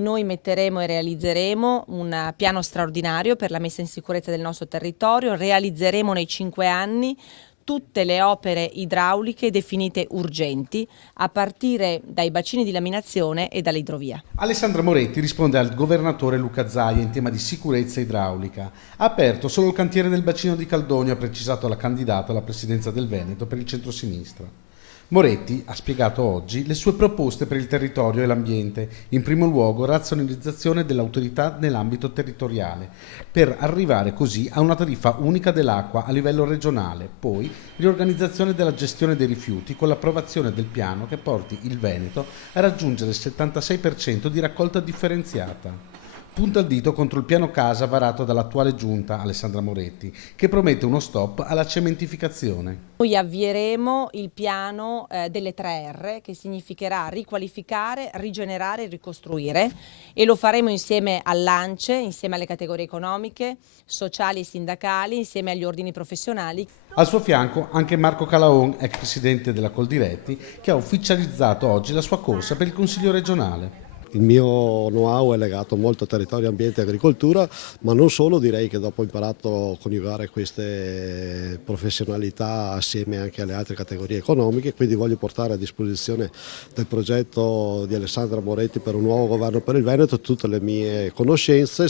Noi metteremo e realizzeremo un piano straordinario per la messa in sicurezza del nostro territorio, realizzeremo nei 5 anni tutte le opere idrauliche definite urgenti, a partire dai bacini di laminazione e dall'idrovia. Alessandra Moretti risponde al governatore Luca Zaia in tema di sicurezza idraulica. Ha aperto solo il cantiere del bacino di Caldogno, ha precisato la candidata alla presidenza del Veneto per il centrosinistra. Moretti ha spiegato oggi le sue proposte per il territorio e l'ambiente, in primo luogo razionalizzazione dell'autorità nell'ambito territoriale, per arrivare così a una tariffa unica dell'acqua a livello regionale, poi riorganizzazione della gestione dei rifiuti con l'approvazione del piano che porti il Veneto a raggiungere il 76% di raccolta differenziata. Punta il dito contro il piano casa varato dall'attuale giunta, Alessandra Moretti, che promette uno stop alla cementificazione. Noi avvieremo il piano delle 3R, che significherà riqualificare, rigenerare e ricostruire, e lo faremo insieme all'ANCE, insieme alle categorie economiche, sociali e sindacali, insieme agli ordini professionali. Al suo fianco anche Marco Calaon, ex presidente della Coldiretti, che ha ufficializzato oggi la sua corsa per il Consiglio regionale. Il mio know-how è legato molto a territorio, ambiente e agricoltura, ma non solo, direi che dopo ho imparato a coniugare queste professionalità assieme anche alle altre categorie economiche, quindi voglio portare a disposizione del progetto di Alessandra Moretti per un nuovo governo per il Veneto tutte le mie conoscenze.